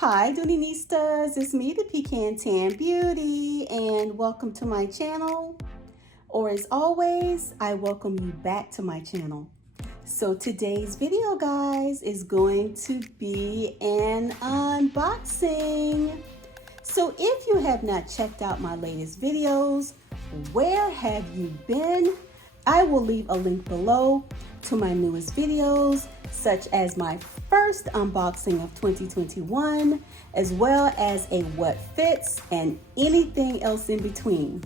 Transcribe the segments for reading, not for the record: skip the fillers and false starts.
Hi Doonistas, it's me, the Pecan Tan Beauty, and welcome to my channel. Or as always, I welcome you back to my channel. So today's video, guys, is going to be an unboxing. So if you have not checked out my latest videos, where have you been? I will leave a link below to my newest videos, such as my first unboxing of 2021, as well as a what fits and anything else in between.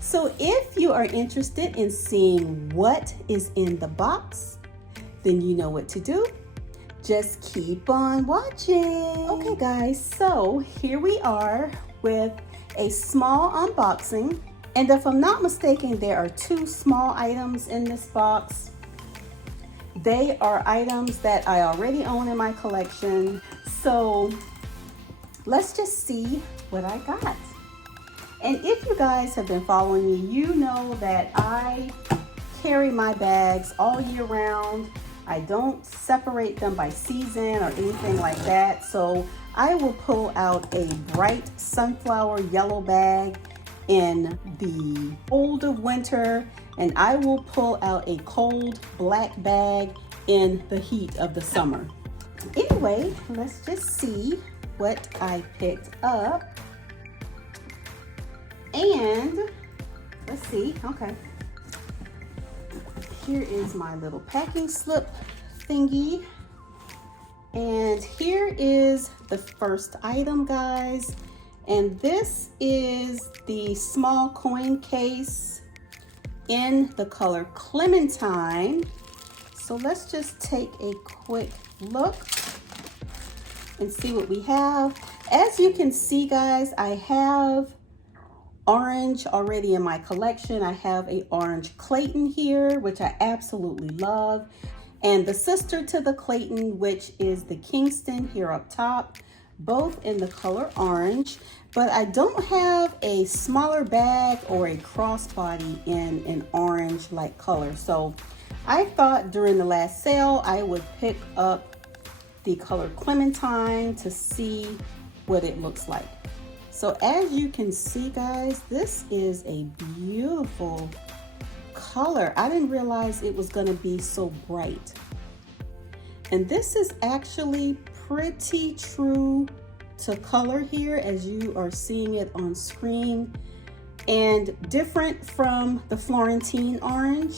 So if you are interested in seeing what is in the box, then you know what to do. Just keep on watching. Okay guys, so here we are with a small unboxing. And if I'm not mistaken, there are two small items in this box. They are items that I already own in my collection. So let's just see what I got. And if you guys have been following me, you know that I carry my bags all year round. I don't separate them by season or anything like that. So I will pull out a bright sunflower yellow bag in the cold of winter, and I will pull out a cold black bag in the heat of the summer. Anyway, let's just see what I picked up. And let's see, okay. Here is my little packing slip thingy. And here is the first item, guys. And this is the small coin case in the color Clementine. So let's just take a quick look and see what we have. As you can see, guys, I have orange already in my collection. I have a orange Clayton here, which I absolutely love. And the sister to the Clayton, which is the Kingston here up top, both in the color orange. But I don't have a smaller bag or a crossbody in an orange like color. So I thought during the last sale I would pick up the color Clementine to see what it looks like. So as you can see, guys, this is a beautiful color. I didn't realize it was going to be so bright. And this is actually pretty true to color here, as you are seeing it on screen, and different from the Florentine orange.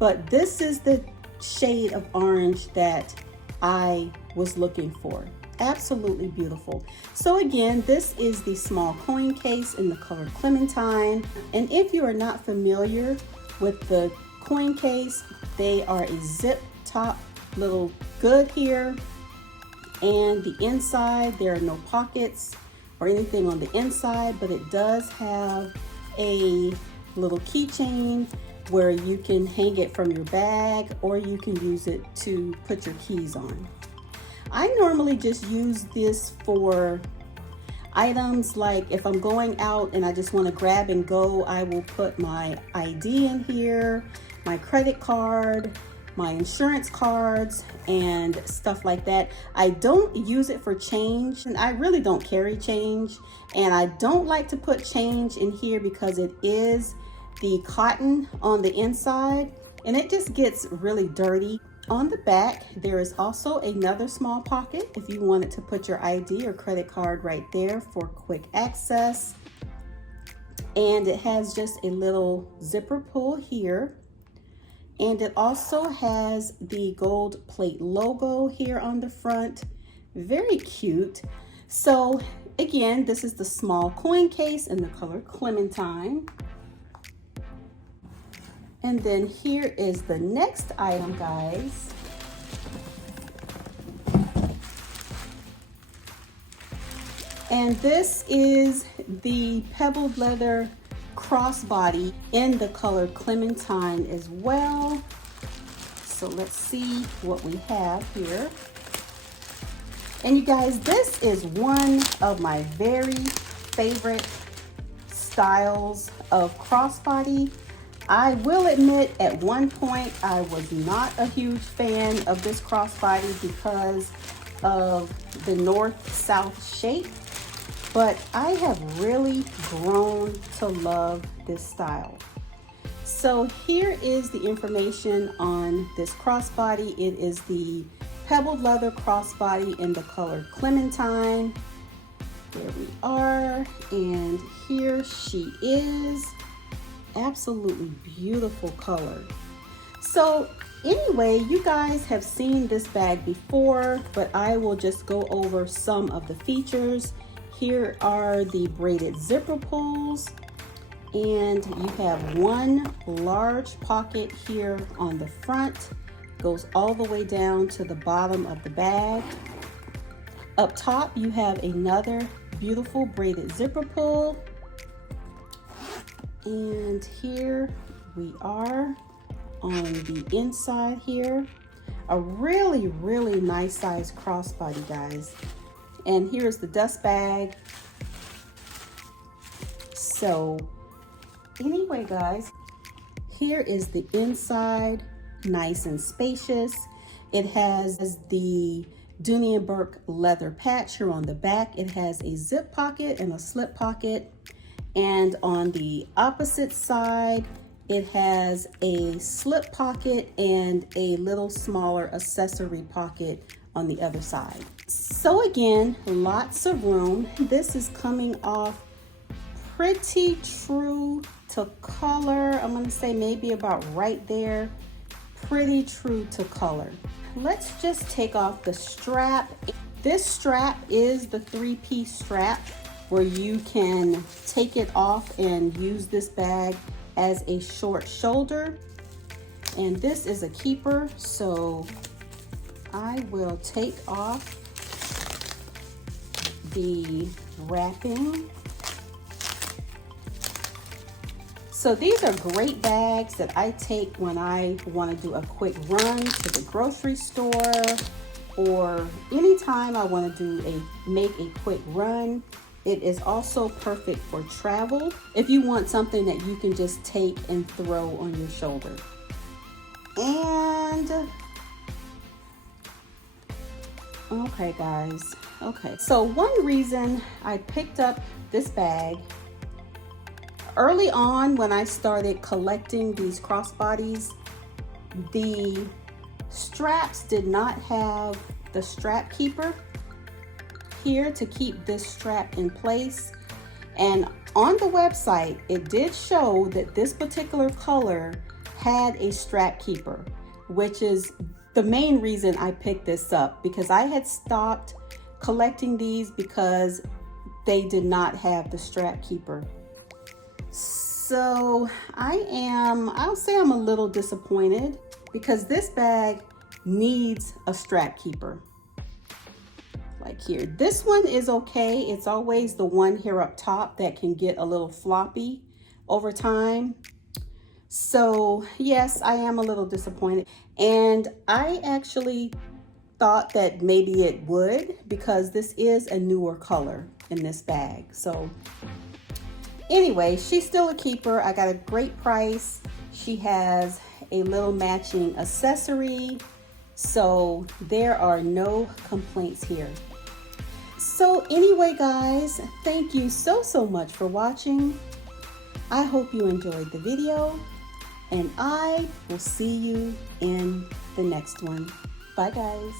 But this is the shade of orange that I was looking for. Absolutely beautiful. So again, this is the small coin case in the color Clementine. And if you are not familiar with the coin case, they are a zip top little good here. And the inside, there are no pockets or anything on the inside, but it does have a little keychain where you can hang it from your bag, or you can use it to put your keys on. I normally just use this for items like if I'm going out and I just want to grab and go, I will put my ID in here, my credit card, my insurance cards, and stuff like that. I don't use it for change, and I really don't carry change. And I don't like to put change in here because it is the cotton on the inside, and it just gets really dirty. On the back, there is also another small pocket if you wanted to put your ID or credit card right there for quick access. And it has just a little zipper pull here. And it also has the gold plate logo here on the front. Very cute. So again, this is the small coin case in the color Clementine. And then here is the next item, guys. And this is the pebbled leather crossbody in the color Clementine as well. So let's see what we have here. And you guys, this is one of my very favorite styles of crossbody. I will admit at one point I was not a huge fan of this crossbody because of the north-south shape, but I have really grown to love this style. So here is the information on this crossbody. It is the pebbled leather crossbody in the color Clementine. There we are, and here she is. Absolutely beautiful color. So anyway, you guys have seen this bag before, but I will just go over some of the features. Here are the braided zipper pulls, and you have one large pocket here on the front, goes all the way down to the bottom of the bag. Up top, you have another beautiful braided zipper pull. And here we are on the inside here. A really, really nice size crossbody, guys. And here's the dust bag. So anyway, guys, here is the inside, nice and spacious. It has the Dooney Bourke leather patch here on the back. It has a zip pocket and a slip pocket. And on the opposite side, it has a slip pocket and a little smaller accessory pocket on the other side. So again, lots of room. This is coming off pretty true to color. I'm gonna say maybe about right there. Pretty true to color. Let's just take off the strap. This strap is the 3-piece strap, where you can take it off and use this bag as a short shoulder. And this is a keeper, so I will take off the wrapping. So these are great bags that I take when I want to do a quick run to the grocery store, or anytime I want to make a quick run. It is also perfect for travel if you want something that you can just take and throw on your shoulder. And okay, guys, okay. So one reason I picked up this bag, early on when I started collecting these crossbodies, the straps did not have the strap keeper here to keep this strap in place. And on the website, it did show that this particular color had a strap keeper, which is the main reason I picked this up, because I had stopped collecting these because they did not have the strap keeper. So I'll say I'm a little disappointed, because this bag needs a strap keeper. Like here, this one is okay. It's always the one here up top that can get a little floppy over time. So yes, I am a little disappointed. And I actually thought that maybe it would, because this is a newer color in this bag. So anyway, she's still a keeper. I got a great price. She has a little matching accessory. So there are no complaints here. So anyway, guys, thank you so much for watching. I hope you enjoyed the video, and I will see you in the next one. Bye, guys.